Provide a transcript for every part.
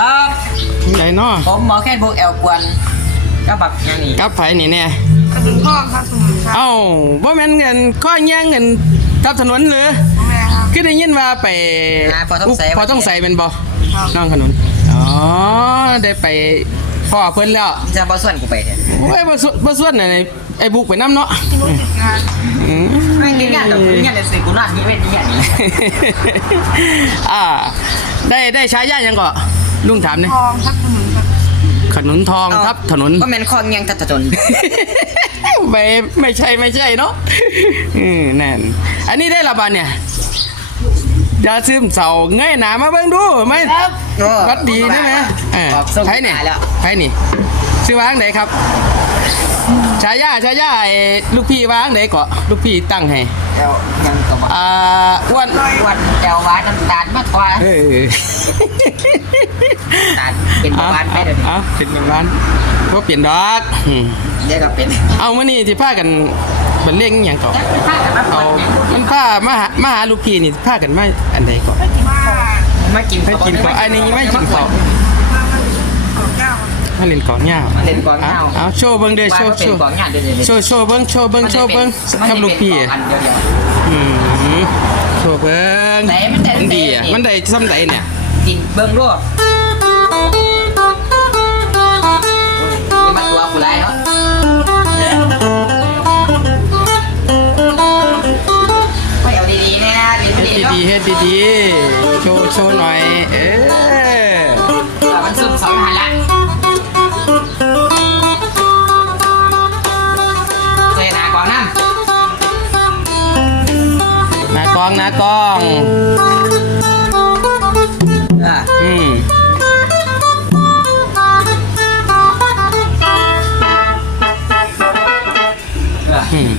ครับไหนเนาะผมหมอแค่บุกแอลกวนก็บักอย่างนี้กับไผนี่แน่กระถึงพ่อครับสมุนครับเอ้าบ่แม่นเงินข้อแย่งเงินกับถนนหรือแม่ครับ คือได้ยินว่าไปาพอต้องใส่ พอต้องใส่เป็นบ่ครับ น้องขนุนอ๋อได้ไปพ่อเพิ่นแล้วจะบอส่วนกูไปเถอะโอ้ยบ่สวบ่ส่วนน่ะไอ้บุกไปน้ำเนาะที่รู้ติดงานอืม ไม่งงานหรอกงานแต่สิกูนอนนี่เป็นงานนี่อ่า ได้ได้ใช้ย่ายังก็ ลุงถามเนี่ยทองครับสมุนครับขนุนทองทับถนนก็แมนคองยังทัดถนน ไม่ไม่ใช่ไม่ใช่เนาะอืมนั่นอันนี้ได้ละบาทเนี่ยยาซึมเสาเงยหนามาเบิ่งดูไหมโอ้วัดดีได้ไหมเออออกส่งใครเนี่ยขายแล้วใครนี่ชื่อวางไหนครับชายาชายาไอ้ลูกพี่วางไหนเกาะลูกพี่ตั้งให้แอลยังก็บอกอ่าอ้วนวัน แอลหวานน้ำตาลมาทว่าเออตาลเป็นเบาหวานไปเดี๋ยวนี้เอาเป็นเบาหวานว่าเปลี่ยนดอกอืมเดี๋ยวก็เป็นเอามื่อนี้ที่พากันเป็นเรื่องอหย่างก่อนจะไปพากันมาเอามันพามาหามาหาลูกพี่นี่พากันมาอันใดก่อนว่ามากินให้กินข้าวอันนี้ไม่กินข้าวมามันของเจ้ามาเล่นกองเหย้ามาเล่นกองเหย้าเอาโชว์เบิ่งเด้อโชว์เป็โชนว์กองงานเดี๋ยวนี้โชว์โชว์เบิ่งโชว์เบิ่งโชว์เบิ่งกับลูกพี่อันเดียวอืม โชว์เบิ่งไหนมันได้ดีอะไหนมันได้ซ้ำใดเนี่ยๆกินเบิ้งรวบนี่มาตัวกูไล่เนาะไม่เอาดีๆเนี่ยเดี๋ยวมันเฮ็ดีดเนาะดีๆเฮ็ดดีๆโชว์โชว์หน่อย เออ มันซุ่มสองหันละ องน้ากองอ่าอืมอ่าอืม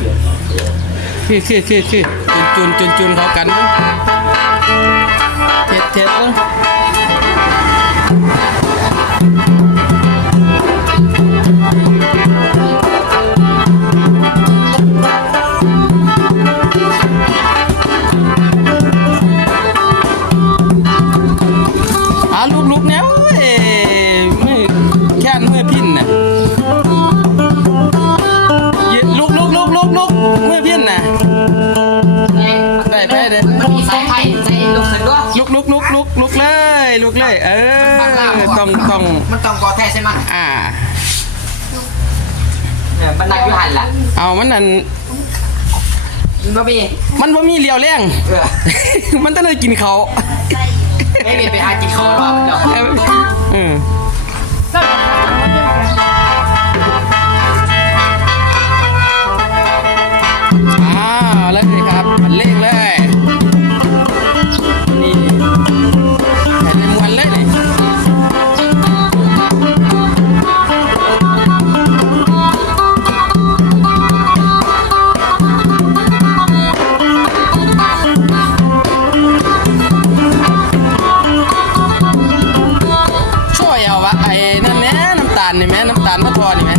คือคือคือคือจุนจุนจุนจุนเขากันเบิ่งเท็ดเท็ดเบิ่ง ได้ไปเลยมันมีสายไฟใส่ลูกขึ้นด้วยลุกลุกลุกลุกลุกเลยลุกเลย เออต้องต้องมันต้องกอแท้ใช่ไหมอ่าเนี่ยมันนั่งอยู่หันละเอามันนั่นบ่มีมันบ่มีเลียวแรงมันต้องได้กินเขาไม่มีไปหากินเขาหรอกเดี๋ยว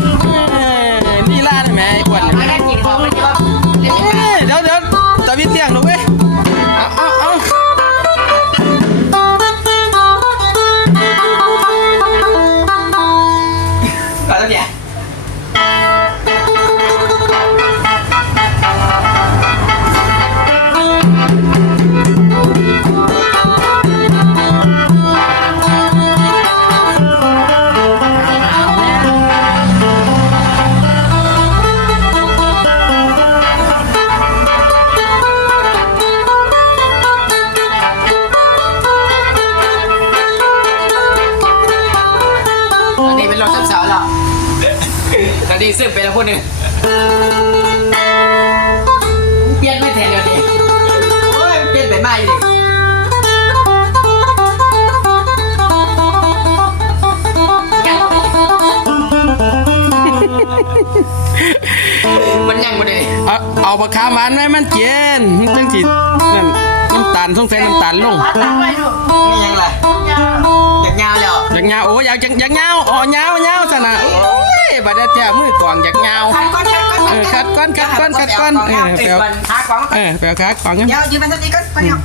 นี่แม่เออนี่ล่านี่แม่ไอ้กวนนี่ไม่แม่ได้กินข้าวไม่ได้ว่าเอ้ยเดี๋ยวเดี๋ยวตะวิดเลี้ยงหนูเว้ย นนี้ซึ่งเป็นแล้วพูดหนึ่งเปลี่ยนไม่แทนเดียวดิโอ้ยเปลี่ยนไปมากอยู่ดิมันยังบ่ได้เอาเอาปากกาหวานไว้มันเจนมันจังสินั่นน้ำตาลสงสัยน้ำตาลลงตั้งไว้ดูนี่ยังไรยังยาวแล้วอยากยาวโอ้อยากอยากอยากยาวอ๋อยาวยาวซะนะโอ้ย บัดเดี๋ยวแจ้มือกวางอยากยาวคัดก้อนคัดก้อนเออคัดก้อนคัดก้อนคัดก้อนเออเอแปลอวขากวางเออแปลขาของกันเดี๋ยวยืนเป็นสติก่อนไปเดี๋ยว